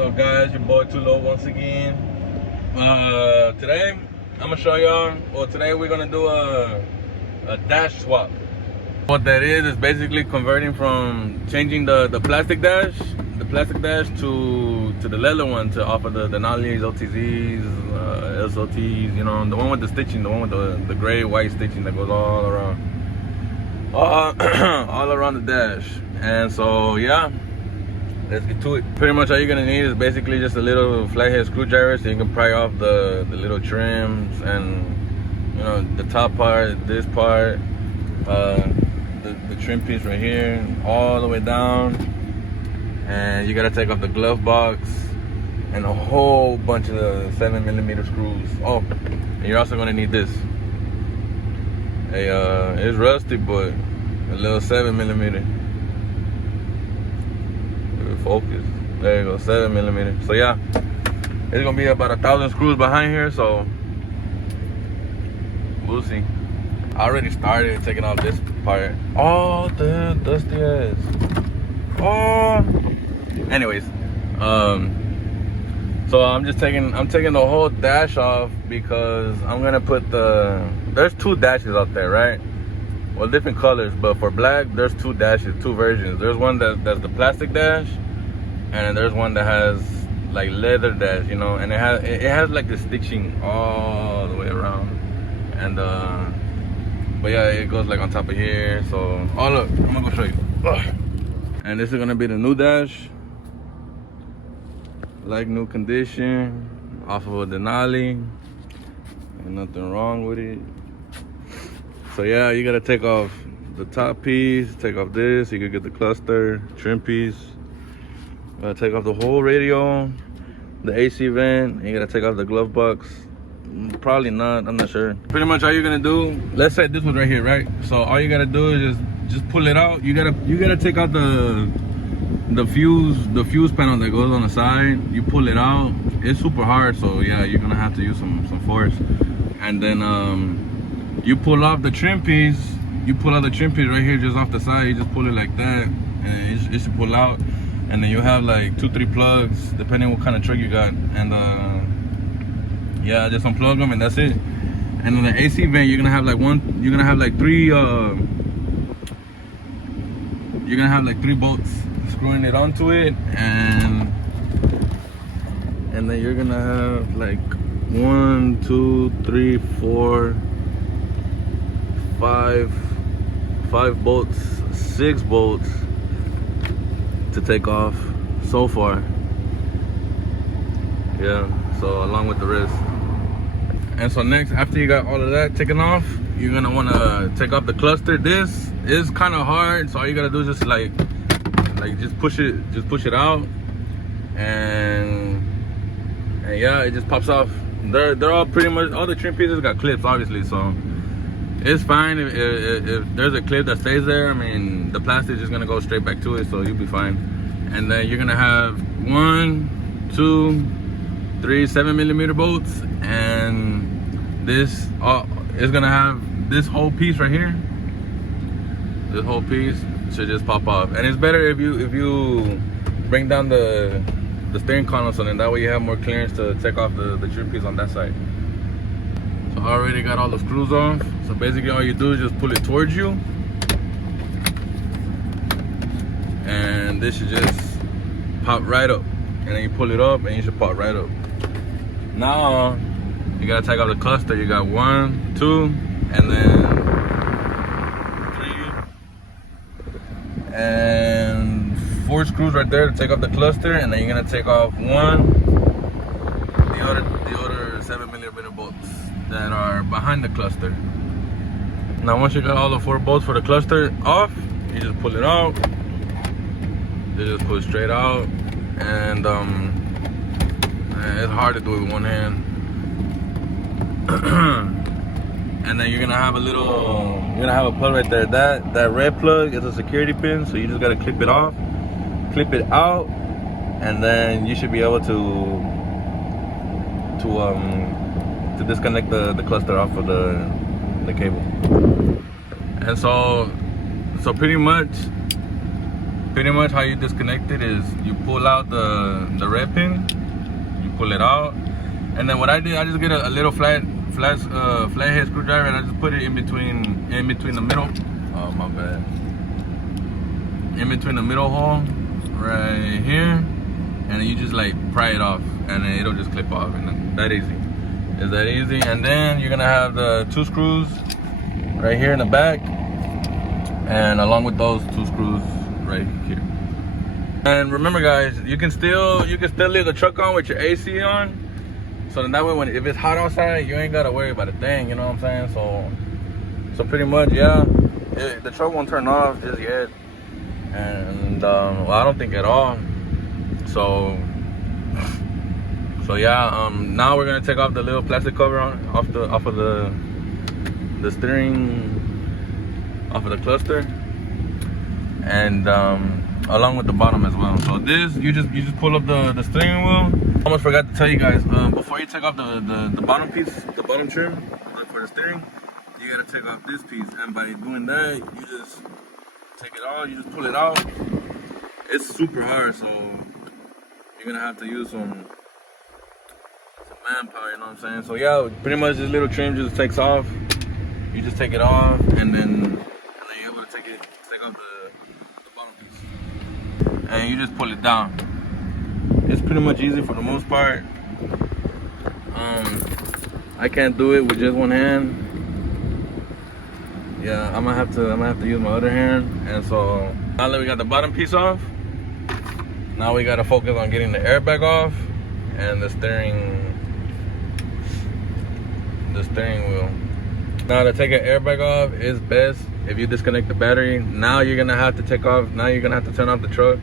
up, guys? Your boy Too Low once again. Today I'm gonna show y'all. Well, today we're gonna do a dash swap. What that is basically converting from changing the plastic dash to the leather one, to offer the Denali's, OTZs, SOTs. You know, the one with the stitching, the one with the gray white stitching that goes all around, all around the dash. And so yeah. Let's get to it. Pretty much all you're gonna need is basically just a little flathead screwdriver so you can pry off the little trims and, you know, the top part, this part, the trim piece right here, all the way down. And you gotta take off the glove box and a whole bunch of 7mm screws. Oh, and you're also gonna need this. It's rusty, but a little 7mm. Focus. There you go, 7mm. So yeah, it's gonna be about 1,000 screws behind here, so we'll see. I already started taking off this part. Oh, the dusty ass. Oh. Anyways, so I'm taking the whole dash off because I'm gonna put there's two dashes out there, right? Well, different colors, but for black, there's two dashes, two versions. There's one that's the plastic dash, and there's one that has like leather dash, you know, and it has like the stitching all the way around. And but yeah, it goes like on top of here. So look, I'm gonna go show you. And this is gonna be the new dash, like new condition, off of a Denali, and nothing wrong with it. So yeah, you gotta take off the top piece, take off this, you can get the cluster, trim piece. You gotta take off the whole radio, the AC vent, and you gotta take off the glove box. Probably not, I'm not sure. Pretty much all you're gonna do, let's say this was right here, right? So all you gotta do is just pull it out. You gotta take out the fuse panel that goes on the side. You pull it out. It's super hard, so yeah, you're gonna have to use some force. And then you pull off the trim piece. You pull out the trim piece right here, just off the side. You just pull it like that, and it should pull out. And then you have like 2-3 plugs, depending what kind of truck you got. And yeah, just unplug them, and that's it. And then the AC vent, you're gonna have like three bolts screwing it onto it, and then you're gonna have like 1, 2, 3, 4, 5 bolts, 6 bolts to take off so far. Yeah, so along with the rest. And so next, after you got all of that taken off, you're gonna wanna take off the cluster. This is kind of hard, so all you gotta do is just just push it out, and yeah, it just pops off. They're all pretty much, all the trim pieces got clips, obviously, so it's fine if there's a clip that stays there. I mean, the plastic is just gonna go straight back to it, so you'll be fine. And then you're gonna have 1, 2, 3 7mm bolts, and this is gonna have this whole piece right here. This whole piece should just pop off, and it's better if you bring down the steering column, so then that way you have more clearance to take off the trim piece on that side. So I already got all the screws off. So basically all you do is just pull it towards you, and this should just pop right up. And then you pull it up and you should pop right up. Now you gotta take off the cluster. You got 1, 2, and then 3 and 4 screws right there to take off the cluster. And then you're gonna take off the other 7mm bolts that are behind the cluster. Now once you got all the 4 bolts for the cluster off, you just pull it out. They just pull it straight out, and it's hard to do it with one hand. And then you're gonna have a plug right there. That red plug is a security pin, so you just gotta clip it off, clip it out, and then you should be able to disconnect the cluster off of the cable. And so pretty much pretty much how you disconnect it is you pull out the red pin, you pull it out, and then what I did, I just get a little flathead screwdriver, and I just put it in between the middle. Oh my bad. In between the middle hole, right here, and then you just like pry it off, and then it'll just clip off, and then that easy. It's that easy. And then you're gonna have the 2 screws right here in the back, and along with those 2 screws right here. And remember, guys, you can still leave the truck on with your AC on, so then that way if it's hot outside, you ain't gotta worry about a thing. You know what I'm saying? So pretty much, yeah, the truck won't turn off just yet. And well, I don't think at all. So yeah, now we're gonna take off the little plastic cover off of the steering, off of the cluster, and along with the bottom as well. So this, you just pull up the steering wheel. Almost forgot to tell you guys, before you take off the bottom piece, the bottom trim for the steering, you gotta take off this piece, and by doing that, you just take it off, you just pull it out. It's super hard, so you're gonna have to use some manpower, you know what I'm saying? So yeah, pretty much this little trim just takes off. You just take it off, and then you're able to take off the bottom piece, and you just pull it down. It's pretty much easy for the most part. I can't do it with just one hand. Yeah, I'm gonna have to use my other hand. And so now that we got the bottom piece off, now we gotta focus on getting the airbag off and the steering wheel. Now to take an airbag off is best if you disconnect the battery. Now you're gonna have to turn off the truck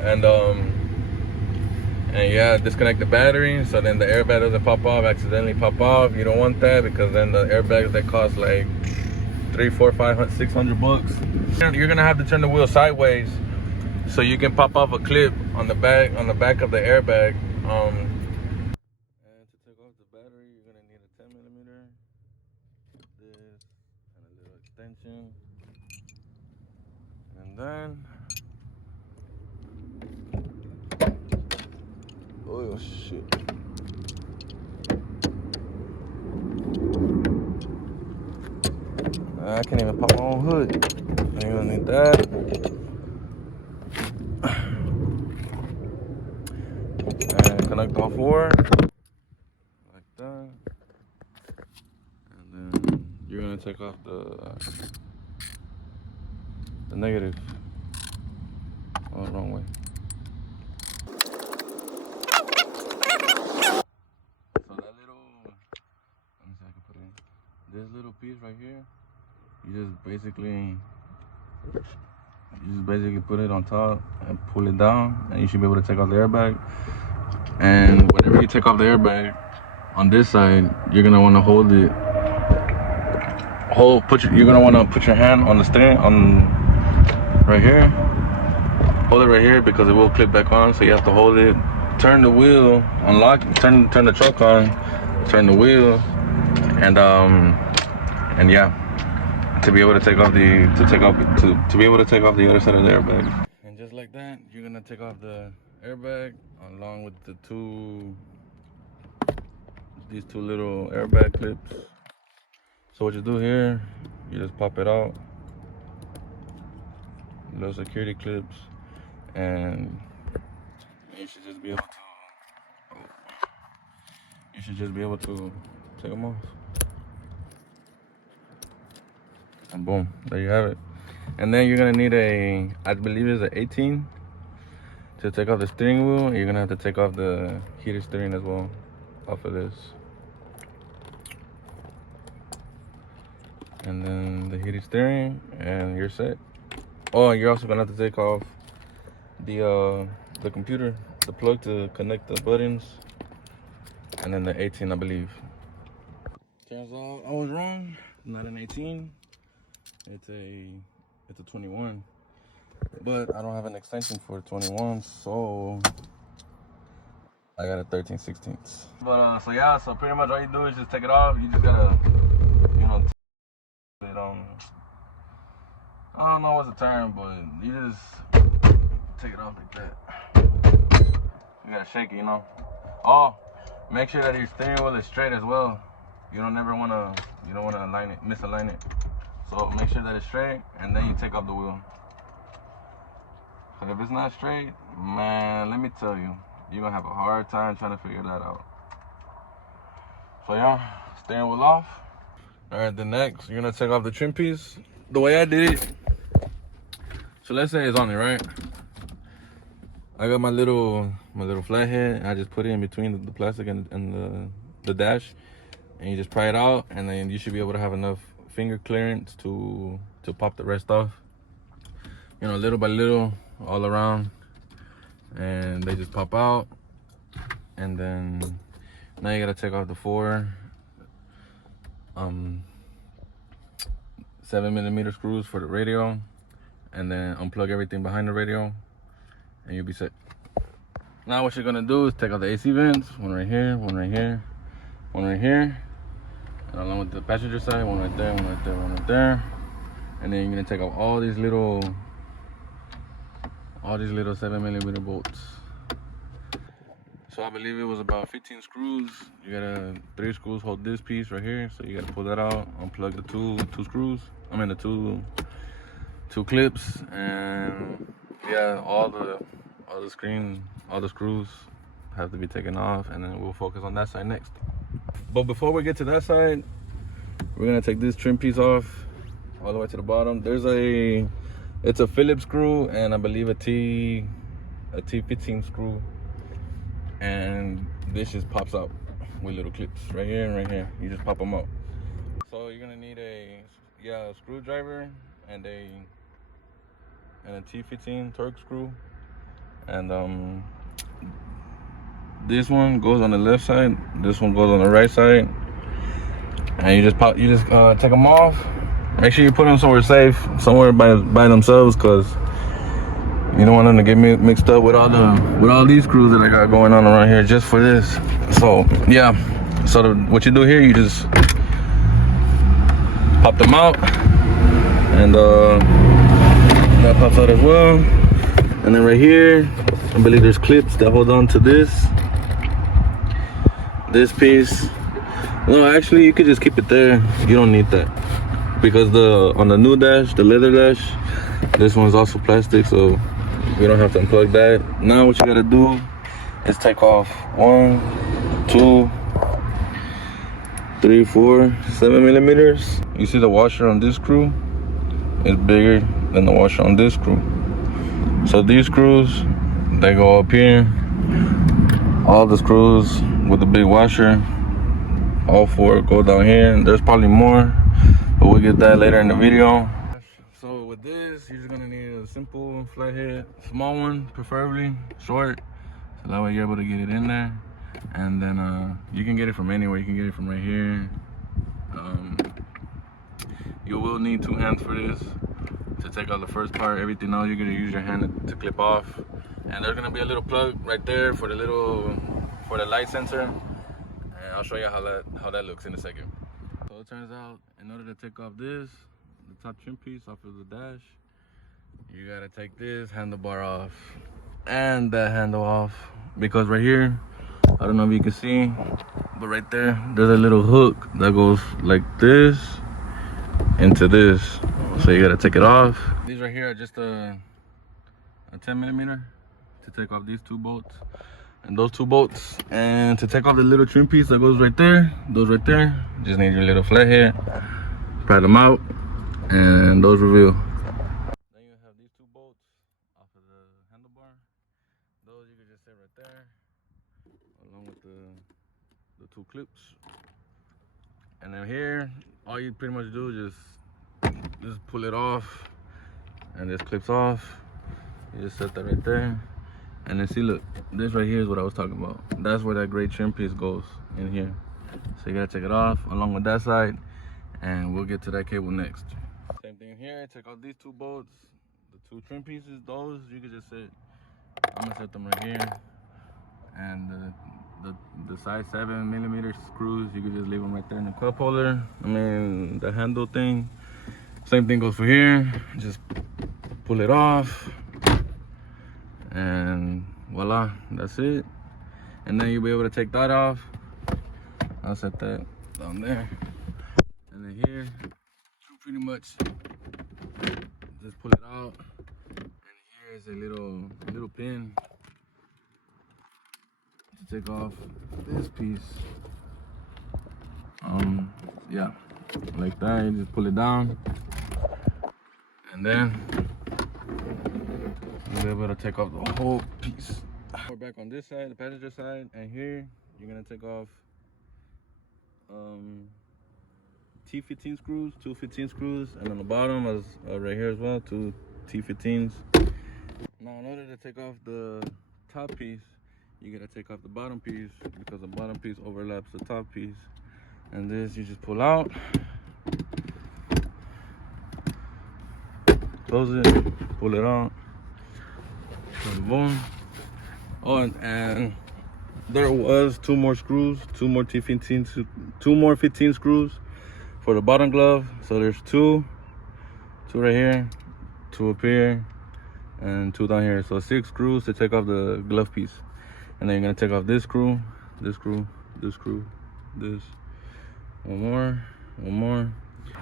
and yeah, disconnect the battery so then the airbag doesn't accidentally pop off. You don't want that, because then the airbags that cost like $300, $400, $500, $600. You're gonna have to turn the wheel sideways so you can pop off a clip on the back of the airbag. And to take off the battery, you're gonna need a 10mm, this, and a little extension, and then oh shit. I can't even pop my own hood. You're gonna need that. And connect all 4. Like that. And then you're gonna take off the negative. Oh, wrong way. So that little, let me see if I can put it in. This little piece right here, you just basically put it on top and pull it down, and you should be able to take off the airbag. And whenever you take off the airbag on this side, you're gonna want to hold it. You're gonna want to put your hand on the steering, right here. Hold it right here because it will clip back on. So you have to hold it. Turn the wheel, unlock, turn the truck on, turn the wheel, and yeah, to be able to take off the other side of the airbag. And just like that, you're gonna take off the airbag along with these two little airbag clips. So what you do here, you just pop it out, little security clips, and you should just be able to take them off. And boom, there you have it. And then you're gonna need I believe it's an 18 to take off the steering wheel. You're gonna have to take off the heated steering as well off of this. And then the heated steering, and you're set. Oh, you're also gonna have to take off the computer, the plug to connect the buttons, and then the 18, I believe. Turns out I was wrong. Not an 18. It's a 21. But I don't have an extension for 21, so I got a 13/16. But so yeah, so pretty much all you do is just take it off. You just gotta, I don't know what's the term, but you just take it off like that. You gotta shake it, you know. Oh, make sure that your steering wheel is straight as well. You don't wanna align it, misalign it. So make sure that it's straight, and then you take off the wheel. Cause if it's not straight, man, let me tell you, you're gonna have a hard time trying to figure that out. So yeah, steering wheel off. All right, then next, you're gonna take off the trim piece. The way I did it, so let's say it's on it, right? I got my little flathead, and I just put it in between the plastic and the dash, and you just pry it out, and then you should be able to have enough finger clearance to pop the rest off. You know, little by little, all around, and they just pop out. And then now you gotta take off the 7mm screws for the radio, and then unplug everything behind the radio, and you'll be set. Now what you're gonna do is take out the AC vents, one right here, one right here, one right here, and along with the passenger side, one right there, one right there, one right there. And then you're gonna take off all these little 7mm bolts. So I believe it was about 15 screws. You gotta 3 screws hold this piece right here, so you gotta pull that out, unplug the two screws. I mean the two clips, and yeah, all the screws have to be taken off, and then we'll focus on that side next. But before we get to that side, we're gonna take this trim piece off all the way to the bottom. It's a Phillips screw, and I believe a T15 screw, and this just pops out with little clips right here and right here. You just pop them out. So you're gonna need a screwdriver and a T15 torque screw, and this one goes on the left side, this one goes on the right side, and you just take them off. Make sure you put them somewhere safe, somewhere by themselves, because you don't want them to get mixed up with all these screws that I got going on around here just for this. So yeah, so what you do here, you just pop them out, and that pops out as well. And then right here, I believe there's clips that hold on to this piece. No, actually, you could just keep it there. You don't need that, because on the new dash, the leather dash, this one's also plastic, so we don't have to unplug that. Now what you gotta do is take off 1, 2, 3, 4, 7mm. You see the washer on this screw is bigger than the washer on this screw. So these screws, they go up here. All the screws with the big washer, all 4 go down here. And there's probably more, but we'll get that later in the video. So with this, you're just gonna need a simple flathead, small one, preferably short, so that way you're able to get it in there. And then you can get it from anywhere. You can get it from right here. You will need 2 hands for this to take out the first part. Everything else, you're gonna use your hand to clip off. And there's gonna be a little plug right there for the light sensor. And I'll show you how that looks in a second. So it turns out, in order to take off the top trim piece off of the dash, you gotta take this handlebar off and that handle off, because right here, I don't know if you can see, but right there's a little hook that goes like this into this. So you gotta take it off. These right here are just a 10mm to take off these 2 bolts and those 2 bolts, and to take off the little trim piece that goes right there, just need your little flathead, pry them out, and those reveal. Then you have these 2 bolts off of the handlebar. Those you can just set right there, along with the 2 clips. And then here, all you pretty much do is just pull it off, and this clips off. You just set that right there. And then see, look, this right here is what I was talking about. That's where that gray trim piece goes, in here. So you gotta take it off along with that side, and we'll get to that cable next. Same thing here, take out these 2 bolts, the 2 trim pieces. Those you can just set, I'm gonna set them right here. And the size 7mm screws, you can just leave them right there in the cup holder, the handle thing. Same thing goes for here. Just pull it off, and voila, that's it. And then you'll be able to take that off. I'll set that down there. And then here, pretty much just pull it out. And here is a little pin to take off this piece. Yeah, like that. You just pull it down, and then you'll be able to take off the whole piece. We're back on this side, the passenger side, and here you're gonna take off T15 screws, 215 screws, and on the bottom, as right here as well, 2 T15s. Now, in order to take off the top piece, you gotta take off the bottom piece because the bottom piece overlaps the top piece. And this you just pull out, close it, pull it out, boom. Oh, and there was 2 more screws, 2 more T15, 2 more 15 screws for the bottom glove. So there's 2 right here, 2 up here, and 2 down here. So 6 screws to take off the glove piece. And then you're gonna take off this screw, this screw, this screw, this. One more.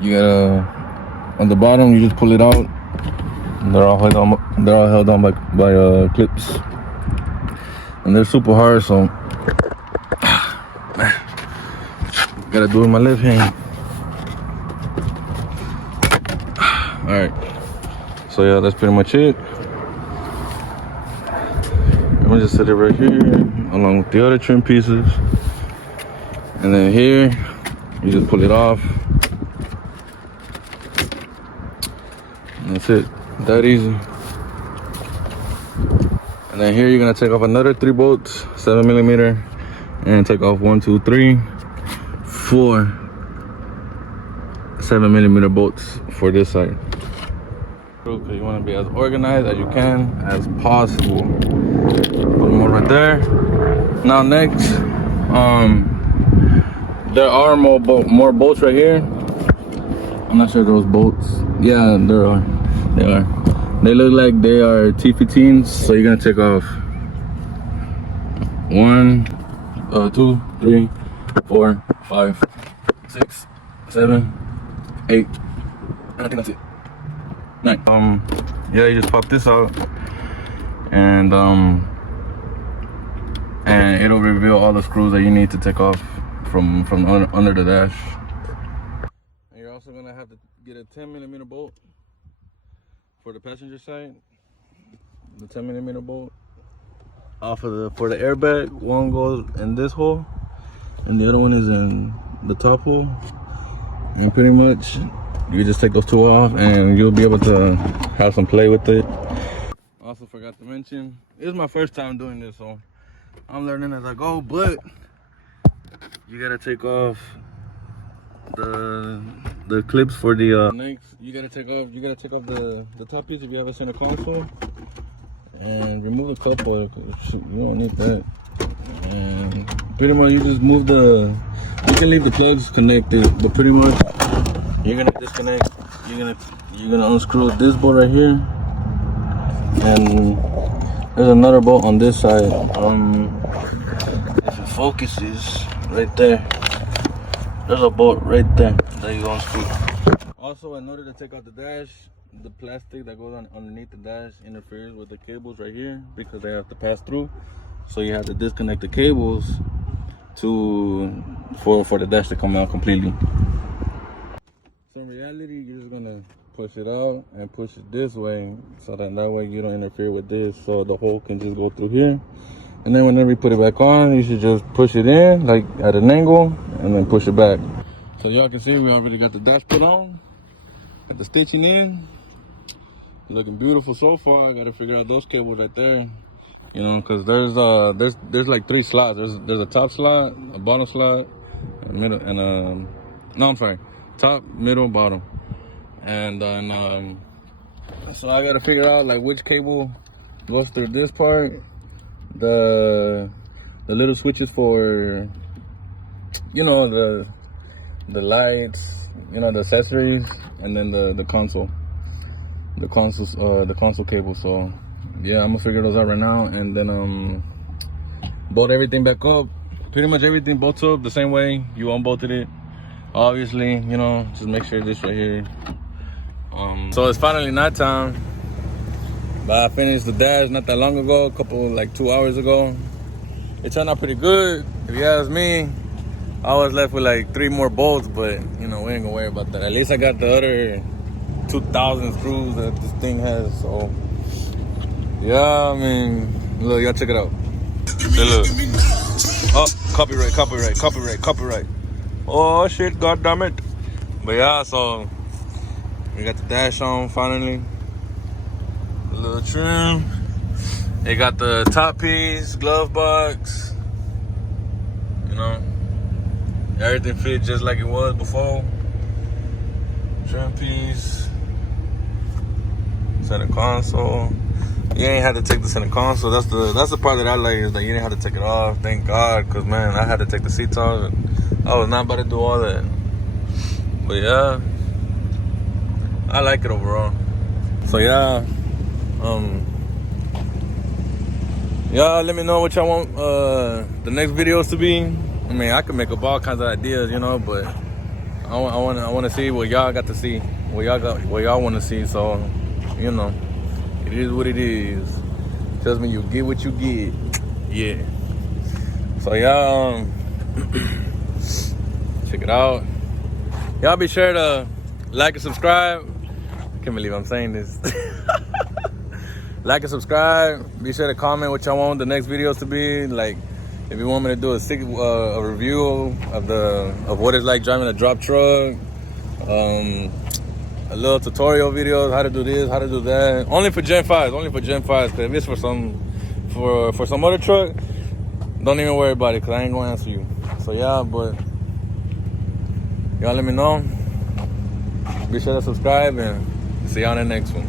You gotta, on the bottom, you just pull it out. They're all held on by clips. And they're super hard, so man, gotta do it with my left hand. Alright, so yeah, that's pretty much it. I'm gonna just set it right here along with the other trim pieces. And then here, you just pull it off. And that's it, that easy. And then here you're gonna take off another 3 bolts, 7mm, and take off 1, 2, 3, 4 7mm bolts for this side. Okay, you wanna be as organized as you can, as possible. Put them all right there. Now next, there are more bolts right here. I'm not sure those bolts. Yeah, there are. They are. They look like they are T15s, so you're gonna take off 1, 2, 3, 4, 5, 6, 7, 8. I think that's it. 9. Yeah, you just pop this out, and it'll reveal all the screws that you need to take off from under the dash. And you're also gonna have to get a 10mm bolt for the passenger side. The 10mm bolt off of for the airbag. One goes in this hole, and the other one is in the top hole. And pretty much, you just take those 2 off, and you'll be able to have some play with it. Also forgot to mention, this is my first time doing this, so I'm learning as I go. But you gotta take off the clips for the next. You gotta take off the top piece if you have a center console, and remove the cup holder. You don't need that. And pretty much you just move you can leave the plugs connected, but pretty much you're gonna disconnect. You're gonna unscrew this bolt right here, and there's another bolt on this side. If it focuses, right there, there's a bolt right there that you unscrew. Also, in order to take out the dash, the plastic that goes on underneath the dash interferes with the cables right here because they have to pass through. So you have to disconnect the cables for the dash to come out completely. So in reality, you're just gonna push it out and push it this way, so that way you don't interfere with this, so the hole can just go through here. And then whenever you put it back on, you should just push it in like at an angle and then push it back. So y'all can see we already got the dash put on, got the stitching in, looking beautiful so far. I gotta figure out those cables right there, you know, because there's like 3 slots. There's a top slot, a bottom slot, a middle, and no, I'm sorry, top, middle, bottom. And then so I gotta figure out like which cable goes through this part. The little switches for, you know, the lights you know, the accessories, and then the console cable. So yeah, I'm gonna figure those out right now, and then bolt everything back up. Pretty much everything bolts up the same way you unbolted it. Obviously, you know, just make sure this right here. So it's finally nighttime, but I finished the dash not that long ago, like 2 hours ago. It turned out pretty good, if you ask me. I was left with like 3 more bolts, but you know, we ain't gonna worry about that. At least I got the other 2,000 screws that this thing has. So yeah, I mean, look, y'all check it out. Hey, look. Oh, copyright. Oh shit, god damn it. But yeah, so we got the dash on finally. A little trim. They got the top piece, glove box. You know, everything fits just like it was before. Trim piece. Center console. You ain't had to take the center console. That's the part that I like, is that you didn't have to take it off. Thank God, cause man, I had to take the seats off. I was not about to do all that. But yeah, I like it overall. So yeah, y'all let me know what y'all want the next videos to be. I mean, I can make up all kinds of ideas, you know, but I want to see what y'all got to see, what y'all want to see. So, you know, it is what it is. Trust me, you get what you get. Yeah. So y'all check it out. Y'all be sure to like and subscribe. I can't believe I'm saying this. Like and subscribe. Be sure to comment what y'all want the next videos to be. Like, if you want me to do a review of what it's like driving a drop truck, a little tutorial videos, how to do this, how to do that. Only for Gen 5s. Cause if it's for some other truck, don't even worry about it, cause I ain't gonna answer you. So yeah, but y'all let me know. Be sure to subscribe, and see y'all in the next one.